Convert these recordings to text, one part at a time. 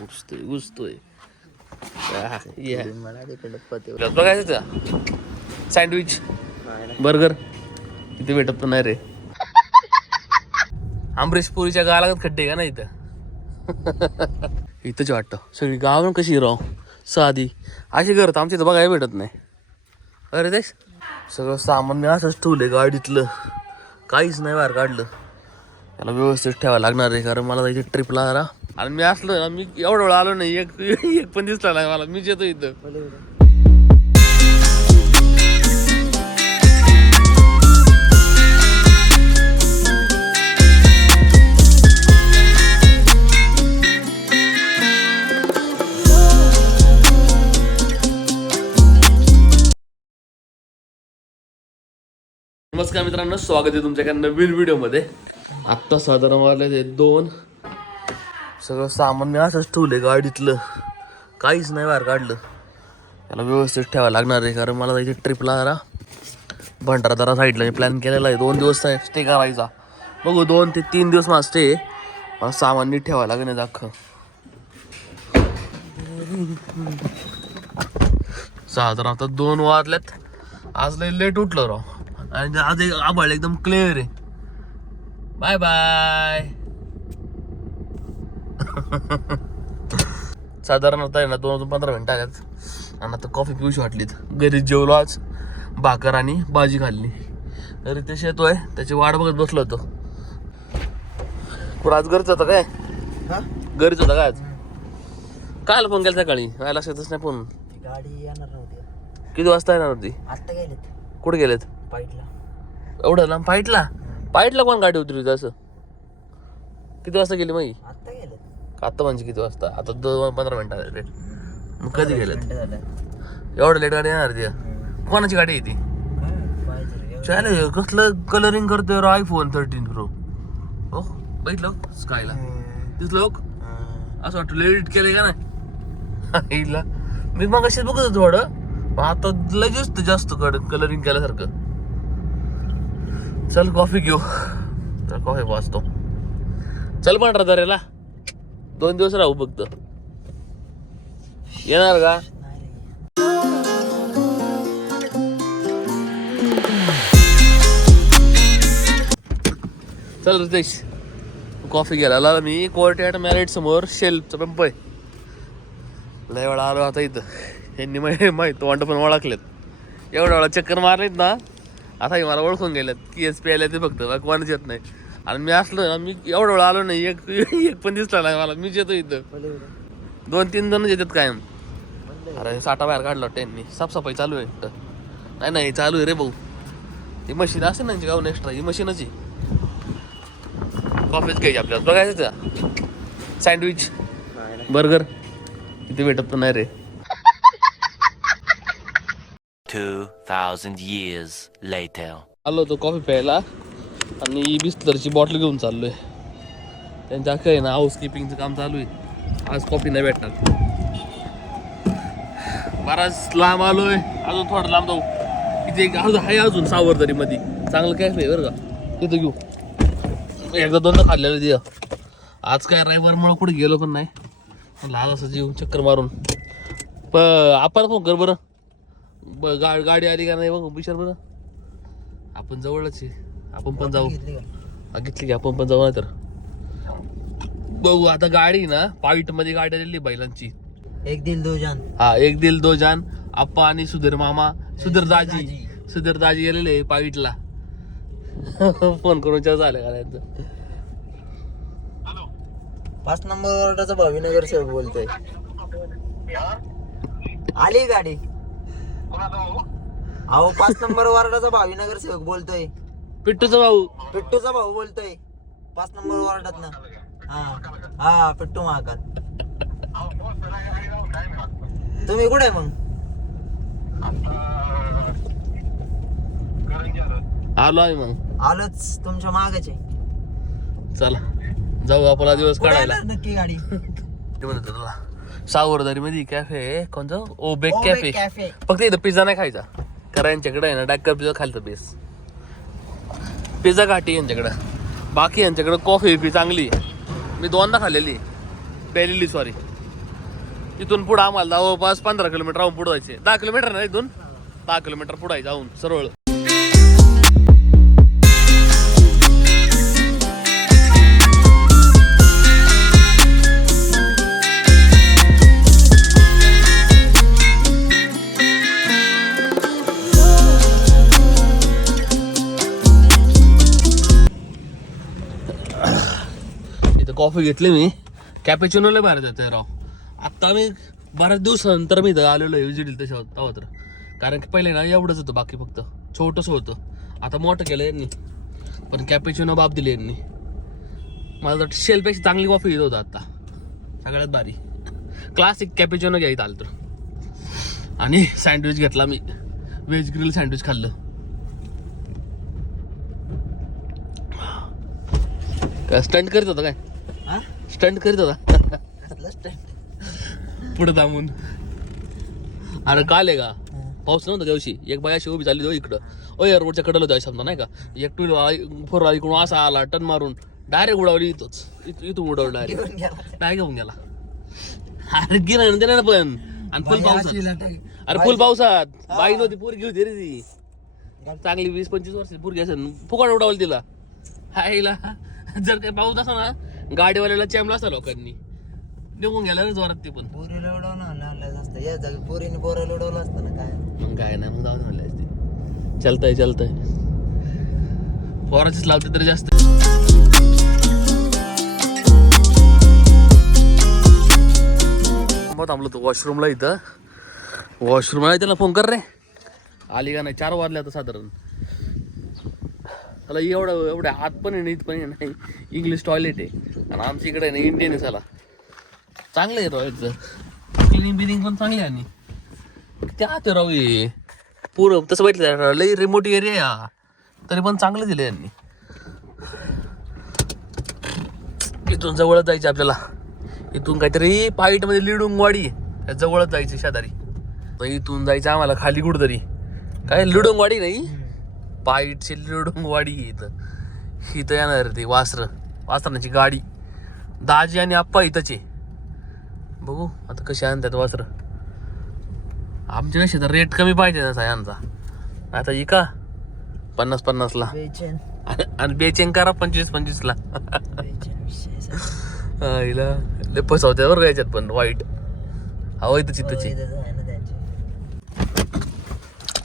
घुसतोय घुसतोय बघायचं sandwich burger इथे भेटत पण नाही रे. आंबरेश पुरीच्या गावाला खड्डे का ना इथं? इथंच वाटतं. सगळी गाव कशी राव? साधी. अशी करत आमच्या इथं बघायला भेटत नाही. अरे ते सगळं सामान मी असंच ठेवलंय गाडीतलं. काहीच नाही बाहेर काढलं. त्याला व्यवस्थित ठेवायला लागणार आहे कारण मला जायचं ट्रिपला जरा आणि मी असलो ना मी एवढं वेळ आलो नाही एक एक पण दिसला नाही मला. मीच येतो इथं. नमस्कार मित्रांनो स्वागत आहे तुमच्या एका नवीन व्हिडिओमध्ये आत्ता साधारण वाजले ते दोन सगळं सामान मी असंच ठेवलंय गाडीतलं. काहीच नाही बाहेर काढलं. त्याला व्यवस्थित ठेवायला लागणार आहे कारण मला जायचं ट्रिपला जरा भंडारा जरा साईडला प्लॅन केलेला आहे. दोन दिवस स्टे करायचा. बघू दोन ते तीन दिवस माझा स्टे मला सामान नीट ठेवायला लागेल अख्खं साधारण आता दोन वाजल्यात आज लय लेट उठलो राव. आणि आज एक आभाळ एकदम क्लिअर आहे. बाय बाय साधारण आता आहे ना दोन दोन पंधरा मिनिटं आल्यात. आणि आता कॉफी पिऊशी वाटलीत. घरी जेवलो आज. भाकर आणि भाजी खाल्ली. तरी ते येतोय. त्याची वाट बघत बसलो होतो. कुठं आज घरच होतं काय? घरीच होता काय आज? काल फोन केला सकाळी. काय लक्षातच नाही फोन गाडी येणार नव्हती. किती वाजता येणार होती? गेलेत. कुठे गेलेत? पाईटला. एवढं लांब? फाईटला फाईटला कोण गाडी उतरली असं? किती वाजता गेली मग आता म्हणजे किती वाजता? आता दोन पंधरा मिनिटं आले मग कधी गेलेत? झालं. एवढं लेट गाडी येणार ती? कोणाची गाडी आहे ती. चालेल कसलं कलरिंग करतोय आय फोन थर्टीन प्रो हो बघितलं स्कायला दिसलं. असं वाटतं एडिट केलंय का नाही? हिला मी मग अशीच बघत होतो थोडं. पण आता लय जास्त जास्त कलरिंग केल्यासारखं. चल कॉफी घेऊ. कॉफी वाचतो चल पण रेला दोन दिवस राहू फक्त. येणार का? चल रितेश कॉफी घ्यायला आला मी. कोर्ट मॅरेट समोर. शेल्फचा पंप आहे लय वेळा आलो आता इथं. यांनी माहिती माहीत तोंड पण ओळखलेत. एवढ्या वेळा चक्कर मारलीत ना आता मला ओळखून गेल्यात की एस पी आयला ते फक्त. कोणाच येत नाही. आणि मी असलो ना मी एवढ्या वेळा आलो नाही एक एक पण दिसला नाही मला. मीच येतो इथं. दोन तीन जण येतात कायम. अरे साठा बाहेर काढला त्यांनी साफसफाई चालू आहे इथं. नाही नाही चालू आहे रे भाऊ. ही मशीन असेल ना गाऊन एक्स्ट्रा ही मशीनच आहे. कॉफीच घ्यायची आपल्याला. बघायचं का सँडविच. बर्गर इथे भेटत पण नाही रे. 2,000 years later. आलो होतो कॉफी प्यायला. आणि बिस्तरची बॉटल घेऊन चाललोय. त्यांच्या अख्खं आहे ना हाऊस किपिंगचं काम चालू आहे. आज कॉफी नाही भेटणार. बराच लांब आलोय. अजून थोडा लांब जाऊ. इथे एक अजून आहे अजून सावरदरी मध्ये चांगलं कॅफे आहे बरं का? तिथं घेऊ. एकदा दोनदा खाल्लेलं दिया आज काय रविवारमुळं कुठे गेलो पण नाही. लहान असं जीव चक्कर मारून. प आपण फोन कर बरं. ब गा गाडी आली का नाही बघ विचार बरं. आपण जवळच आहे. आपण पण जाऊ. घेतली का? हा, घेतली की आपण पण जाऊ ना तर. बघू आता गाडी ना पाईटमध्ये गाडी आलेली बैलांची. एक दिल दो जान. हा एक दिल दो जान आप्पा आणि सुधीर मामा सुधीर दाजी. सुधीर दाजी गेलेले पाईटला फोन करून विचार झालं का त्यांचं पाच नंबर वॉर्डाचा भावीनगर सेवक बोलतोय. आली गाडी. अहो पाच नंबर वॉर्डाचा भावीनगर सेवक बोलतोय. पिट्टूचा भाऊ. पिट्टूचा भाऊ बोलतोय. पाच नंबर वॉर्डात ना हा. हा पिट्टू महाकाल. तुम्ही कुठे मग? आलो आहे मग. आलोच तुमच्या मागाचे. चला जाऊ आपला दिवस काढायला. नक्की गाडी? ते म्हणतो तुला. सावरदरी मध्ये कॅफे कोणतं? ओबेक कॅफे कॅफे. फक्त इथं पिझ्झा नाही खायचा. कारण यांच्याकडे आहे ना डाकर पिझ्झा खालचं बेस पिझ्झा घाटी यांच्याकडं. बाकी यांच्याकडं कॉफी बी चांगली. आहे. मी दोनदा खाल्लेली. प्यालेली सॉरी इथून पुढं आम्हाला जवळपास पंधरा किलोमीटर राहून पुढं जायचे दहा किलोमीटर ना इथून. दहा किलोमीटर पुढे जाऊन सरळ. इथं कॉफी घेतली मी. कॅपेचिनोला बाहेर जाते राव. आत्ता मी बऱ्याच दिवसानंतर मी इथं आलेलो आहे विजिट तशा तेव्हा तर. कारण की पहिले ना एवढंच होतं बाकी फक्त छोटंसं होतं. आता मोठं केलं यांनी. पण कॅपेचिनो बाप दिली यांनी. मला तर शेलपेक्षा चांगली कॉफी येत होतं आत्ता. सगळ्यात भारी. क्लासिक कॅपेचिनो घ्यायचं आलं तर आणि सँडविच घेतला मी. व्हेज ग्रिल सँडविच खाल्लं. काय स्टंट करत होता काय? स्टंट करीत होता. पुढे थांबून. अरे काल आहे का? पाऊस नव्हता दिवशी. एक बाय अशी उभी चालली होती इकडं. ओ या रोडच्या कडेला जायचं समजा नाही का? एक टू फोर इकडून असा आला टन मारून डायरेक्ट उडावली इथंच. इथं- इथून उडवलं डायरेक्ट काय घेऊन गेला. अरे गेला ना ना पण. आणि फुल बाई पावसात. लाटा- अरे फुल पावसात. बाई नव्हती पोरगी होती रे ती. चांगली वीस पंचवीस वर्ष पोरगी असेल. फुकाट उडावली तिला. हायला जर काही पाऊस असा ना गाडीवाल्याला चॅमला असता लोकांनी. निघून गेला रे जोरात ते पण. पोरीला उडवणं आणलं असतं. या जागी पोरीने पोराला उडवलं असतं ना काय? मग काय नाही मग जाऊन म्हणले असते. चालतंय चालतंय. पोराचीच लावते तरी जास्त. मग थांबलो तो वॉशरूमला इथं. वॉशरूमला त्याला फोन कर रे. आली का नाही? चार वाजले आता साधारण. त्याला एवढं एवढे हात पण आहे ना इथं पण आहे नाही. इंग्लिश टॉयलेट आहे. आणि आमच्या इकडे ना इंडियन त्याला चांगलं आहे टॉयलेटचं क्लिनिंग बिनिंग पण चांगली आणि. त्या ते राव हे? पुरं तसं बघितलं लई रिमोट एरिया तरी पण चांगलं दिलं यांनी. इथून जवळच जायचं आपल्याला. इथून काहीतरी पाईटमध्ये लिडुंगवाडी. त्या जवळच जायचं शेजारी. तर इथून जायचं आम्हाला खाली कुठतरी. काय लिडुंगवाडी नाही पाईटची लिडुंगवाडी इथं. इथं येणार ते वासर. वासरांची गाडी. दाजी आणि आप्पा इथंच. बघू आता कशी आणतात वासरं आमच्या कशी तर रेट कमी पाहिजे तसा यांचा. आता ही का? पन्नास पन्नासला. आणि बेचेन करा पंचवीस पंचवीसला. हिला लय फसवते बरं याच्यात पण वाईट. हवं इथं चित्तची.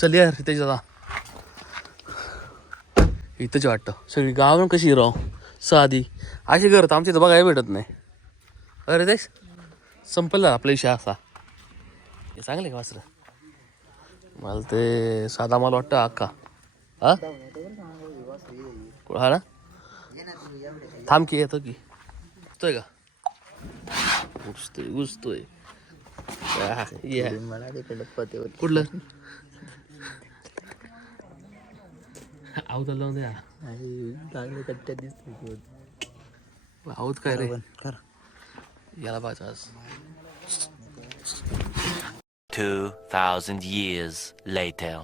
चल यार त्याच्या जा. इथंच वाटतं. सगळी गाव कशी राव? साधी. अशी करत आमच्या इथं बघायला भेटत नाही. अरे ते संपला आपला विषय असा. हे चांगले का वासर? मला ते साधा मला वाटतं अक्का हा? हा ना? थांब की येतो की. येतोय का? घुसतोय घुसतोय. कुठलं? आवत लावून द्या चांगले कट्ट्यात दिसतो आवत काय रे? याला पाहिजे आज. 2,000 years later.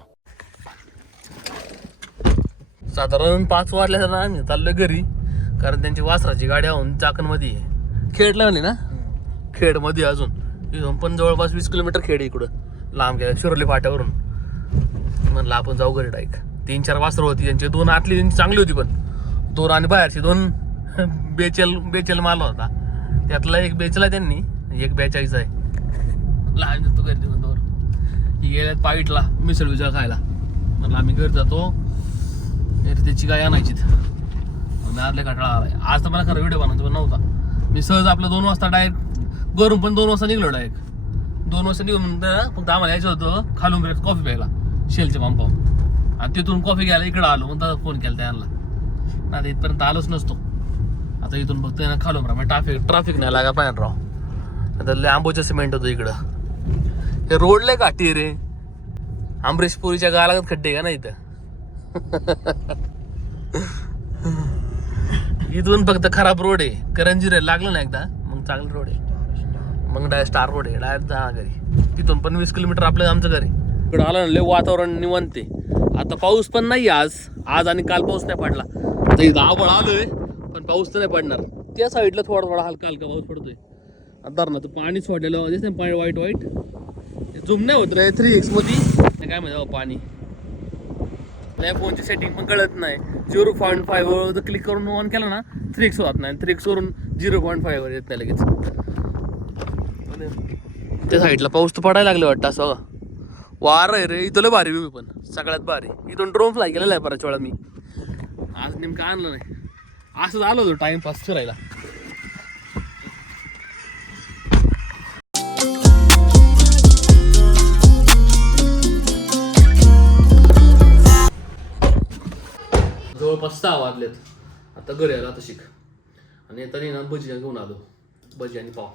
साधारण पाच वाजल्या ना आम्ही. चाललोय घरी. कारण त्यांची वासराची गाडी आहून चाकणमध्ये खेडला म्हणे ना? खेडमध्ये अजून. इथून पण जवळपास वीस किलोमीटर खेड आहे इकडं. लांब गेल्या शिरोली फाट्यावरून. म्हणलं आपण जाऊ घरी डायक तीन चार वासरं होती त्यांचे. दोन आतली त्यांची चांगली होती पण. दोन आणि बाहेरची दोन बेचेल बेचेल माल होता. त्यातला एक बेचला त्यांनी एक बेचाळीस आहे. लहान जातो घरी दिवस दोन गेल्यात पाईटला मिसळ विसळ खायला. म्हणलं आम्ही घरी जातो. त्याची गाय आणायची मी आरले कंटाळा आलाय. आज तर मला खरं व्हिडिओ बनवायचा पण नव्हता. मी सहज आपलं दोन वाजता डायरेक्ट घरून पण दोन वाजता निघलो डायरेक्ट दोन वाजता निघून फक्त आम्हाला यायचं होतं खालून कॉफी प्यायला. शेलच्या पंपावर आणि तिथून कॉफी घ्यायला इकडं आलो म्हणता फोन केला त्यांना आता इथपर्यंत आलोच नसतो. आता इथून फक्त ना खालून राहा. ट्राफिक ट्राफिक नाही लागा पाहिजे राव. आता लय आंबोचं सिमेंट होतं इकडं. हे रोड लय काठी रे. आंबरेशपुरीच्या गालागत खड्डे का ना इथं? इथून फक्त खराब रोड आहे. करंजी रे लागलं ना एकदा मग चांगलं रोड आहे. मग डायरेक्ट स्टार रोड आहे डायरेक्ट जा घरी. तिथून पण वीस किलोमीटर आपलं आमचं घरी इकडं आलं ना लय वातावरण निवंते आता पाऊस पण नाही आज. आज आणि काल पाऊस नाही पडला. आता इथं आबळ आलोय पण पाऊस तर नाही पडणार. त्या साईडला थोडा थोडा हलका हलका पाऊस पडतोय धरणाचं पाणी सोडलेलं दिसतं पाणी वाईट वाईट. झुम नाही होत रे थ्री एक्समध्ये ते काय माहिती पाणी. नाही फोनची सेटिंग पण कळत नाही. झिरो पॉईंट फाईव्ह जर क्लिक करून ऑन केलं ना थ्री एक्स होत नाही. थ्री एक्स वरून झिरो पॉईंट फाईव्ह येत नाही लगेच. त्या साईडला पाऊस तर पडायला लागले वाटतं असं वार आहे रे इथं भारी व्ह्यू पण. सगळ्यात भारी. इथून ड्रोन फ्लाय केलेला आहे बऱ्याच वेळा मी. आज नेमकं आणलं नाही. असंच आलो होतो टाइमपास फिरायला. जवळपास सहा वाजलेत. आता घरी आला आता शिक. आणि येताना ना भजी घेऊन आलो. भजी आणि पाव.